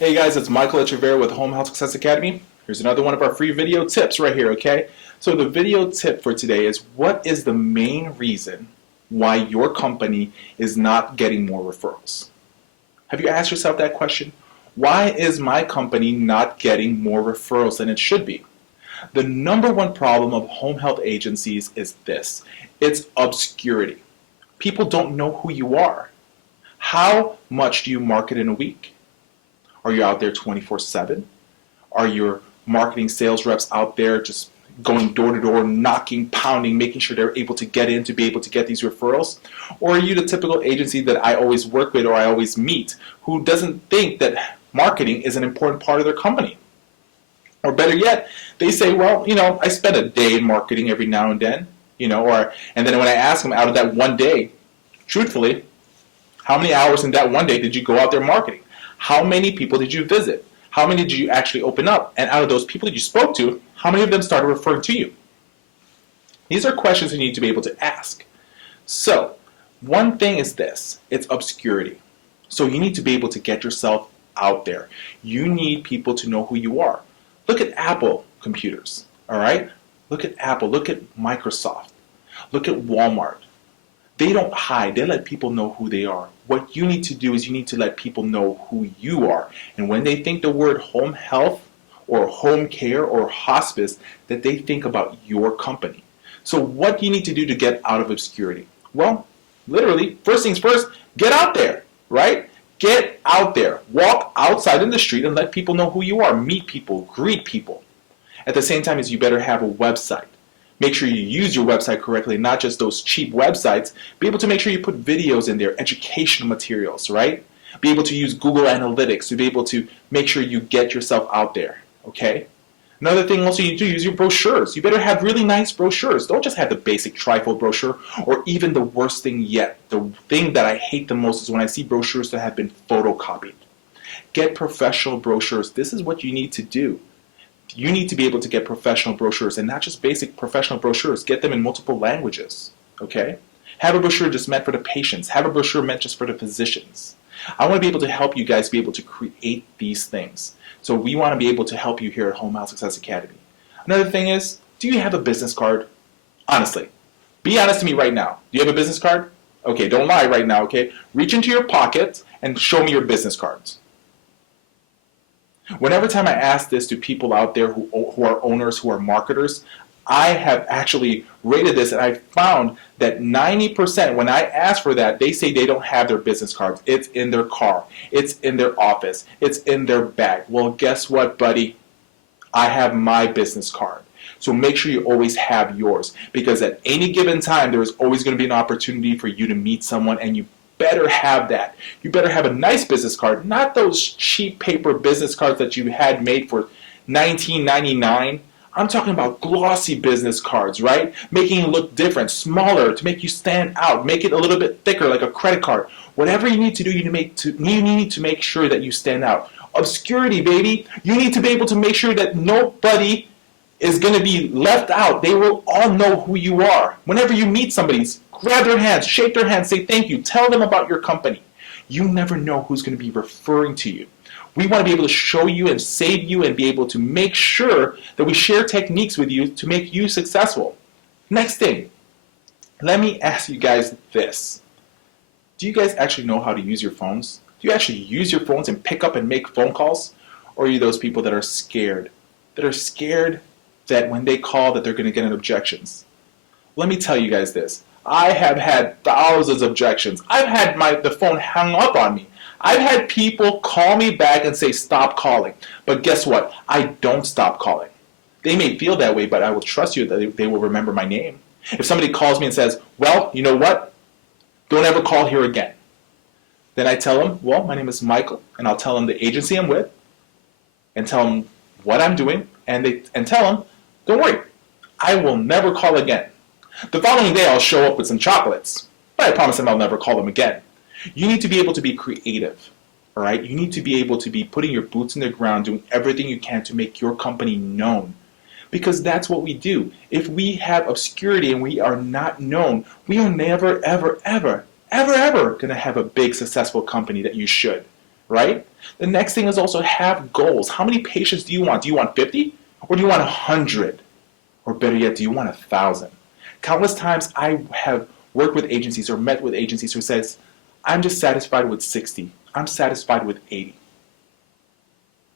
Hey guys, it's Michael Echeverria with Home Health Success Academy. Here's another one of our free video tips right here, okay? So the video tip for today is, what is the main reason why your company is not getting more referrals? Have you asked yourself that question? Why is my company not getting more referrals than it should be? The number one problem of home health agencies is this. It's obscurity. People don't know who you are. How much do you market in a week? Are you out there 24/7? Are your marketing sales reps out there just going door to door, knocking, pounding, making sure they're able to get in to be able to get these referrals? Or are you the typical agency that I always work with or I always meet who doesn't think that marketing is an important part of their company? Or better yet, they say, well, I spend a day in marketing every now and then, and then when I ask them out of that one day, truthfully, how many hours in that one day did you go out there marketing? How many people did you visit? How many did you actually open up? And out of those people that you spoke to, how many of them started referring to you? These are questions you need to be able to ask. So, one thing is this, it's obscurity. So you need to be able to get yourself out there. You need people to know who you are. Look at Apple computers, all right? Look at Apple, look at Microsoft, look at Walmart. They don't hide, they let people know who they are. What you need to do is you need to let people know who you are. And when they think the word home health or home care or hospice, that they think about your company. So what do you need to do to get out of obscurity? Well, literally, first things first, get out there, right? Get out there. Walk outside in the street and let people know who you are. Meet people, greet people. At the same time as you better have a website. Make sure you use your website correctly, not just those cheap websites. Be able to make sure you put videos in there, educational materials, right? Be able to use Google Analytics to be able to make sure you get yourself out there, okay? Another thing also you need to use your brochures. You better have really nice brochures. Don't just have the basic trifold brochure, or even the worst thing yet. The thing that I hate the most is when I see brochures that have been photocopied. Get professional brochures. This is what you need to do. You need to be able to get professional brochures, and not just basic professional brochures. Get them in multiple languages, okay? Have a brochure just meant for the patients. Have a brochure meant just for the physicians. I want to be able to help you guys be able to create these things. So we want to be able to help you here at Home Health Success Academy. Another thing is, do you have a business card? Honestly, be honest to me right now. Do you have a business card? Okay, don't lie right now, okay? Reach into your pocket and show me your business cards. Whenever time I ask this to people out there who are owners, who are marketers, I have actually rated this, and I found that 90% when I ask for that, they say they don't have their business cards. It's in their car. It's in their office. It's in their bag. Well, guess what, buddy? I have my business card. So make sure you always have yours, because at any given time, there is always going to be an opportunity for you to meet someone, and you better have that. You better have a nice business card, not those cheap paper business cards that you had made for $19.99. I'm talking about glossy business cards, right? Making it look different, smaller, to make you stand out, make it a little bit thicker like a credit card. Whatever you need to do, you need to make sure that you stand out. Obscurity, baby. You need to be able to make sure that nobody is going to be left out. They will all know who you are. Whenever you meet somebody, grab their hands, shake their hands, say thank you, tell them about your company. You never know who's going to be referring to you. We want to be able to show you and save you and be able to make sure that we share techniques with you to make you successful. Next thing, let me ask you guys this. Do you guys actually know how to use your phones? Do you actually use your phones and pick up and make phone calls? Or are you those people that are scared? That are scared that when they call that they're going to get objections? Let me tell you guys this. I have had thousands of objections. I've had the phone hung up on me. I've had people call me back and say, stop calling. But guess what? I don't stop calling. They may feel that way, but I will trust you that they will remember my name. If somebody calls me and says, well, you know what? Don't ever call here again. Then I tell them, well, my name is Michael, and I'll tell them the agency I'm with, and tell them what I'm doing, and tell them, don't worry, I will never call again. The following day, I'll show up with some chocolates, but I promise them I'll never call them again. You need to be able to be creative, all right? You need to be able to be putting your boots in the ground, doing everything you can to make your company known, because that's what we do. If we have obscurity and we are not known, we are never, ever, ever, ever, ever going to have a big, successful company that you should. right? The next thing is also have goals. How many patients do you want? Do you want 50 or do you want 100? Or better yet, do you want 1,000? Countless times I have worked with agencies or met with agencies who says, I'm just satisfied with 60. I'm satisfied with 80.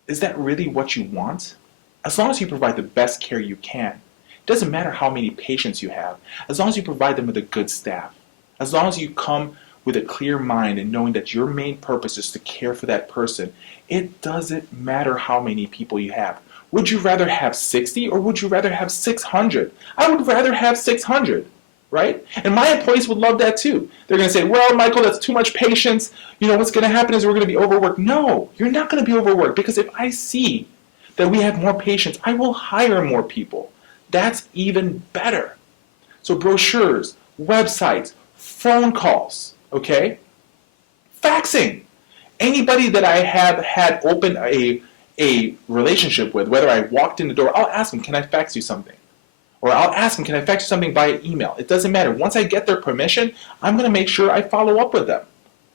Is that really what you want? As long as you provide the best care you can. It doesn't matter how many patients you have, as long as you provide them with a good staff. As long as you come with a clear mind and knowing that your main purpose is to care for that person, it doesn't matter how many people you have. Would you rather have 60 or would you rather have 600? I would rather have 600, right? And my employees would love that too. They're going to say, well, Michael, that's too much patience. You know, what's going to happen is we're going to be overworked. No, you're not going to be overworked, because if I see that we have more patients, I will hire more people. That's even better. So brochures, websites, phone calls, okay? Faxing. Anybody that I have had open a relationship with, whether I walked in the door, I'll ask them, can I fax you something? Or I'll ask them, can I fax you something via email? It doesn't matter. Once I get their permission, I'm going to make sure I follow up with them,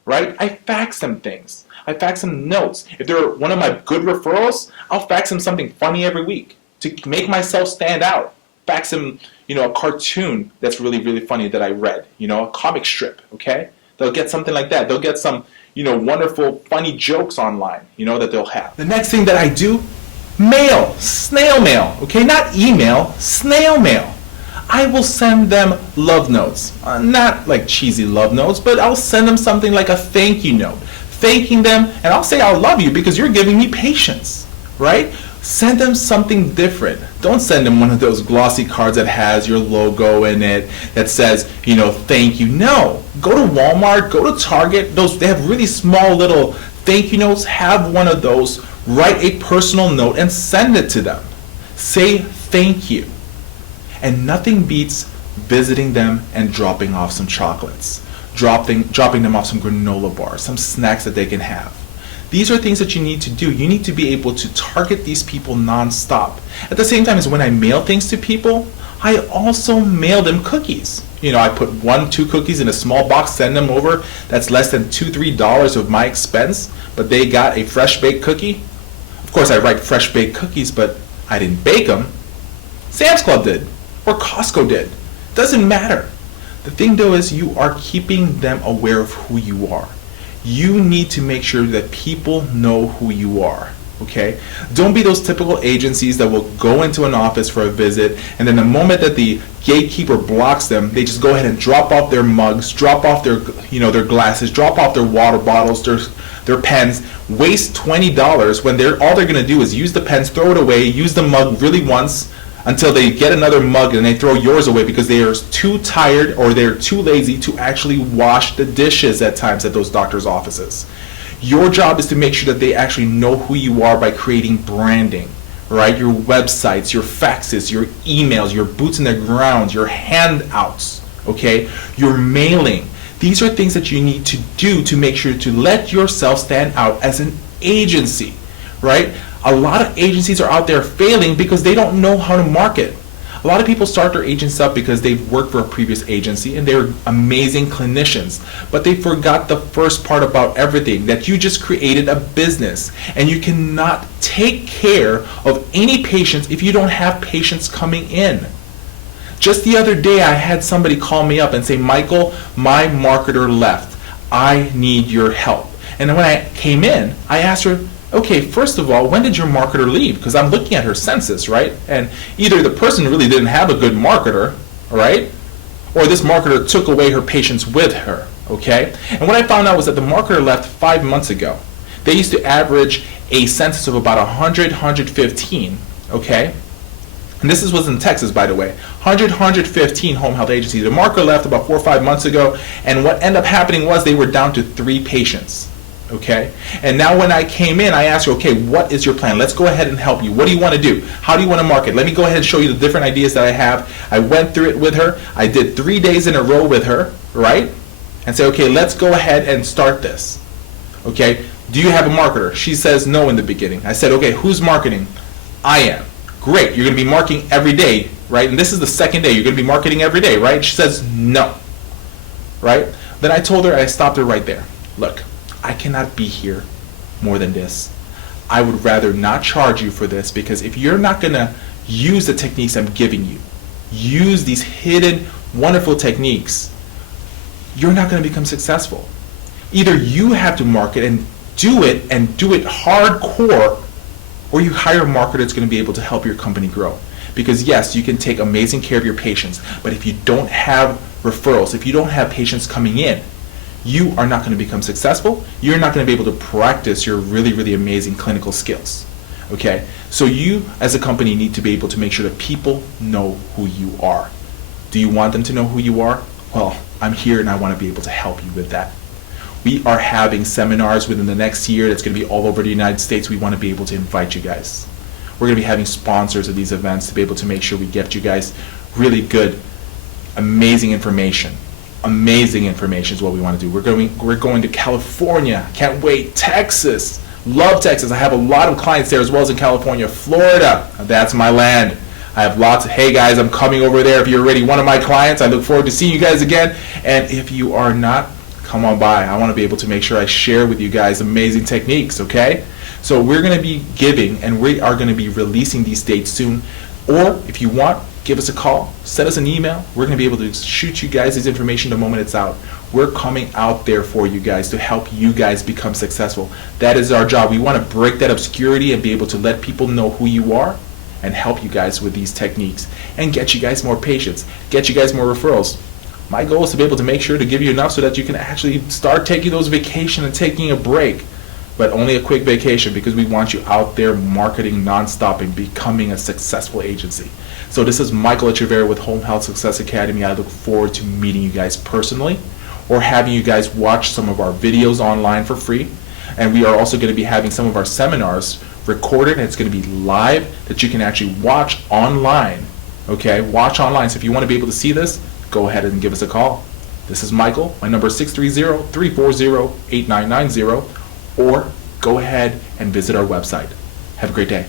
right? I fax them things. I fax them notes. If they're one of my good referrals, I'll fax them something funny every week to make myself stand out. Fax them, a cartoon that's really, really funny that I read, a comic strip, okay? They'll get something like that. They'll get some wonderful, funny jokes online, that they'll have. The next thing that I do, mail, snail mail, okay? Not email, snail mail. I will send them love notes. Not like cheesy love notes, but I'll send them something like a thank you note. Thanking them, and I'll say I love you because you're giving me patience, right? Send them something different. Don't send them one of those glossy cards that has your logo in it that says, thank you. No. Go to Walmart, go to Target. They have really small little thank you notes. Have one of those. Write a personal note and send it to them. Say thank you. And nothing beats visiting them and dropping off some chocolates. Dropping them off some granola bars, some snacks that they can have. These are things that you need to do. You need to be able to target these people nonstop. At the same time as when I mail things to people, I also mail them cookies. I put 1-2 cookies in a small box, send them over. That's less than $2-3 of my expense, but they got a fresh baked cookie. Of course, I write fresh baked cookies, but I didn't bake them. Sam's Club did, or Costco did. Doesn't matter. The thing though is you are keeping them aware of who you are. You need to make sure that people know who you are, okay? Don't be those typical agencies that will go into an office for a visit, and then the moment that the gatekeeper blocks them, they just go ahead and drop off their mugs, drop off their, their glasses, drop off their water bottles, their pens, waste $20 when all they're gonna do is use the pens, throw it away, use the mug really once, until they get another mug and they throw yours away because they are too tired or they're too lazy to actually wash the dishes at times at those doctors' offices. Your job is to make sure that they actually know who you are by creating branding, right? Your websites, your faxes, your emails, your boots in the ground, your handouts, okay? Your mailing. These are things that you need to do to make sure to let yourself stand out as an agency, right? A lot of agencies are out there failing because they don't know how to market. A lot of people start their agents up because they've worked for a previous agency and they're amazing clinicians, but they forgot the first part about everything, that you just created a business and you cannot take care of any patients if you don't have patients coming in. Just the other day I had somebody call me up and say, Michael, my marketer left. I need your help. And when I came in, I asked her, okay, first of all, when did your marketer leave? Because I'm looking at her census, right? And either the person really didn't have a good marketer, right? Or this marketer took away her patients with her, okay? And what I found out was that the marketer left 5 months ago. They used to average a census of about 100, 115, okay? And this was in Texas, by the way. 100, 115 home health agencies. The marketer left about 4 or 5 months ago, and what ended up happening was they were down to 3 patients. Okay, and now when I came in, I asked her, okay, what is your plan? Let's go ahead and help you. What do you want to do? How do you want to market? Let me go ahead and show you the different ideas that I have. I went through it with her. I did 3 days in a row with her, right? And say, okay, let's go ahead and start this. Okay, do you have a marketer? She says no in the beginning. I said, okay, who's marketing? I am. Great, you're going to be marketing every day, right? And this is the second day. You're going to be marketing every day, right? She says no, right? Then I told her, I stopped her right there. Look, I cannot be here more than this. I would rather not charge you for this, because if you're not going to use the techniques I'm giving you, use these hidden, wonderful techniques, you're not going to become successful. Either you have to market and do it hardcore, or you hire a marketer that's going to be able to help your company grow. Because yes, you can take amazing care of your patients, but if you don't have referrals, if you don't have patients coming in, you are not going to become successful. You're not going to be able to practice your really, really amazing clinical skills. Okay? So you as a company need to be able to make sure that people know who you are. Do you want them to know who you are? Well, I'm here and I want to be able to help you with that. We are having seminars within the next year that's going to be all over the United States. We want to be able to invite you guys. We're going to be having sponsors of these events to be able to make sure we get you guys really good, amazing information. Amazing information is what we want to do. We're going to California. Can't wait. Texas. Love Texas. I have a lot of clients there, as well as in California. Florida. That's my land. I have lots of, hey guys, I'm coming over there. If you're already one of my clients, I look forward to seeing you guys again. And if you are not, come on by. I want to be able to make sure I share with you guys amazing techniques, okay? So we're going to be giving, and we are going to be releasing these dates soon. Or if you want, give us a call, send us an email. We're going to be able to shoot you guys this information the moment it's out. We're coming out there for you guys to help you guys become successful. That is our job. We want to break that obscurity and be able to let people know who you are and help you guys with these techniques and get you guys more patients, get you guys more referrals. My goal is to be able to make sure to give you enough so that you can actually start taking those vacations and taking a break. But only a quick vacation, because we want you out there marketing nonstop and becoming a successful agency. So this is Michael Echeverria with Home Health Success Academy. I look forward to meeting you guys personally, or having you guys watch some of our videos online for free. And we are also going to be having some of our seminars recorded, and it's going to be live that you can actually watch online. Okay, watch online. So if you want to be able to see this, go ahead and give us a call. This is Michael. My number is 630-340-8990. Or go ahead and visit our website. Have a great day.